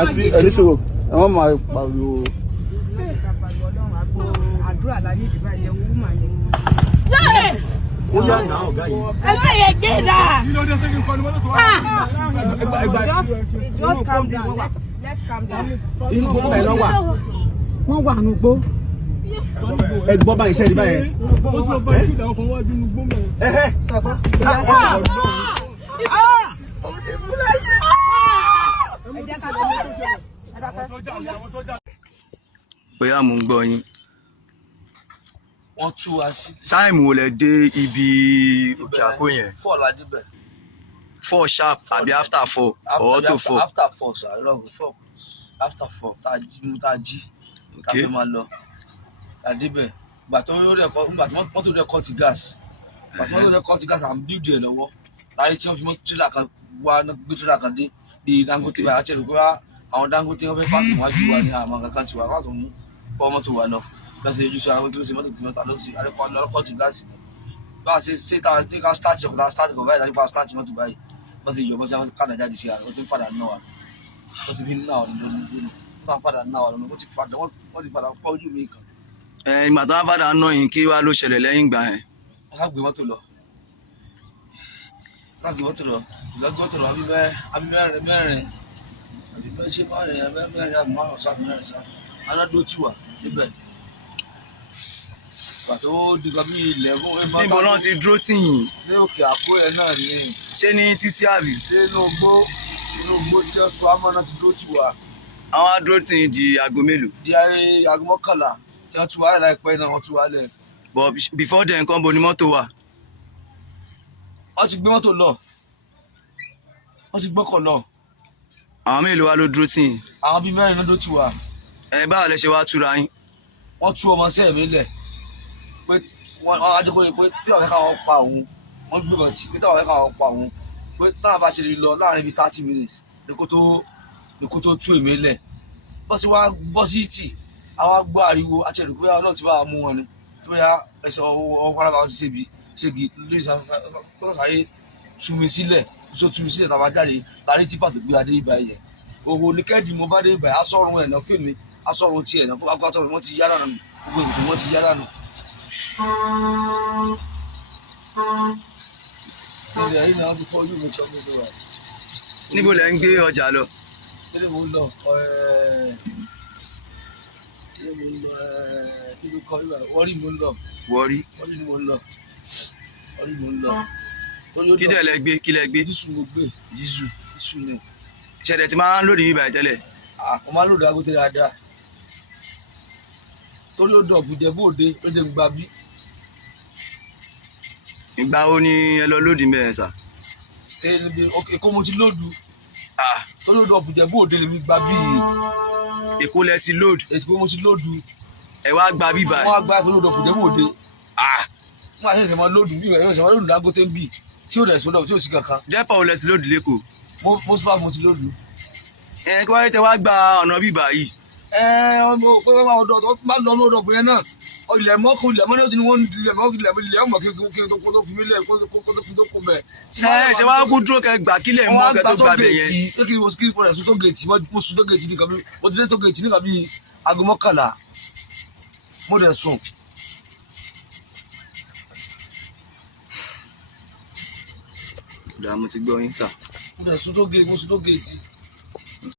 àti ẹ̀ríṣòro àwọn máa pariwo. àdúrà la ní ìdìbò ẹ̀yẹ wú mà ní. ó yá náà ọ̀gá yìí. ẹgbẹ́ yẹn gbé náà. Just calm down. Let's calm down. inú gbọ́dọ̀ báyìí lọ wà. wọ́n wà nùgbó. ẹ gbọ́ báyìí iṣẹ́ ìdíbà yẹn. bóyá mò ń gbọ́ yín. wọ́n tú wa sí. táìmù wo lẹ dé ibi òkè àkó yẹn. 4 la débẹ̀. 4 sharp àbí after 4 or to 4. after 4 sa irọ́ 4 after 4 tá a jí ká fẹ́ máa lọ la débẹ̀ gbà tó mọ́tò rẹ̀ kọ́ ti gas gbà tó mọ́tò rẹ̀ kọ́ ti gas à ń bíúdì ẹ̀ lọ́wọ́ láyé tí wọ́n fi mọ́tò tírélà kan wá gbé tírélà kan dé di Dangote báyìí àti ẹ̀rọ pé àwọn Dangote wọn fẹ́ pààkì wọn ju wa ní àmọ́ kankan ti wà káwọn tó mú bọ́ mọ́tò wa náà lọ́sẹ̀ ojú sọ àwọn kílósì mọ́tò kìlọ́ta lọ́sì alẹ́kọ́ ti gáàsì bá a ṣe tá a ní ká start ọkọ̀ start ọkọ̀ báyìí láti pa start mọ́tò báyìí bọ́ sí ìjọba sí àwọn kánà jáde sí ààrẹ ó ti ń padà náà wà ó ti fi ń náà wà lọ́nà ó ti ń padà náà wà lọ́nà ó ti padà pọ́ ojú mi kan. ìgbà tó wá padà ná yín kí wá ló ṣẹlẹ̀ lẹ́yìn ìgbà yẹn. wọ́n sá gbé mọ́tò lọ àbí mẹ́rin àbí ṣé mẹ́rin àbí márùn sá mẹ́rin sá aládó tí wà níbẹ̀ pàtó dìgbà bí ilẹ̀ ọgbọ́n. níbo náà ti dúró tì yín. ní òkè àkó ẹ̀ náà ni. ṣé ní títí àbí. inú igbó tí wọ́n sọ àmọ́ náà ti dúró tì wá. àwọn adúró tì yín di aago mélòó. di aago 11 tí wọ́n tú wá lẹ̀ láìpẹ́ náà wọ́n tú wá lẹ̀. but before then nǹkan bo ni mọ́tò wà. wọ́n ti gbé mọ́tò lọ wọ́n ti gbọ́kọ̀ lọ. àwọn mélòó wá ló dúró tì yín. àwọn bíi mẹ́rin ló dó tì wá. báwo lẹ ṣe wá túra yín. wọ́n tú ọmọ sẹ́ẹ̀ mi lẹ̀ pé wọ́n adékòye pé tí àwọn ẹ̀ka wọn pa òun wọ́n gbé bọ̀tì pé tí àwọn ẹ̀ka wọn pa òun pé táwọn bá ti lè lọ láàrin bíi 30 minutes ní kó tó tú èmi lẹ̀ bọ́ sí tì àwọn gbọ́ ariwo àti ẹ̀rù pé ọlọ́run ti bá wa mú wọn ni tó yá ẹsẹ̀ ọwọ́ pálábà wọn ti ṣégi lórí sàṣàyè tú mi sílẹ̀ tàbá jáde láàrin típà tó gbé adé ibà yẹn òwò oníkẹ́ẹ̀dì mo bá dé ibà asọ́run ẹ̀ náà fèmí asọ́run tiẹ̀ náà fún agbátọ̀ wọn ti yára nù gbogbo ìbùdó wọn ti yára nù. níbo lẹ ń gbé ọjà lọ. kílé mo ń lọ kí ló kọ ibà wọ́rí mo ń lọ. wọ́rí ni mo ń lọ. kí dẹ̀ lẹ gbé kí lẹ gbé. dísù mo gbé. dísù ni. ṣẹ̀dẹ̀ tí máa ń lòdì yín báyìí tẹ́lẹ̀. mo máa ń lòdì Dangote dáadáa torí ó dọ̀bù jẹ́ bóde ó jẹ́ gbà bí. ìgbà wo ni ẹ lọ lòdì mẹ́rin sà. ṣé níbi Èkó mo ti lòdù torí ó dọ̀bù jẹ́ bóde lèmi gbà bí. Èkó lẹ ti lòdù. Èkó mo ti lòdù. ẹ wá gba bí báyìí. wọ́n á gba torí ó dọ̀bù jẹ́ bóde. wọ́n á ṣẹ̀ṣẹ̀ máa lòdù bí wọ́n ṣẹ̀ṣẹ̀ máa lòdù Dangote ń bì tí ó dẹ̀ sọ́dọ̀ tí ó sì kankan. dẹ́pọ̀ wo lẹ ti lòdì lẹ́kọ̀ọ́. mo ti lòdù. kí wọ́n tẹ wá gba ọ̀nà bí báyìí. pé wọ́n máa ọ̀dọ̀ tó máa lọ ní ọ̀dọ̀ bìnrin náà ilẹ̀ mọ́kù ilẹ̀ mọ́ ní òtún ni wọ́n ilẹ̀ ọmọ kí tó fi mí lẹ̀ kó tó fi tó kó bẹ̀. ṣe wá kú dúró kẹ gbà kílẹ̀ mọ́ kẹ tó gbà bẹ̀ yẹn. ṣé kí ni mo kí mo rẹ̀ sún tó gèètì mo sún tó gèètì nìkan bí mo ti dé tó gèètì nìkan bí aago 11 mo dẹ̀ sùn. mo ti gbọ́ yín sà. mo dẹ̀ sún tó gèètì.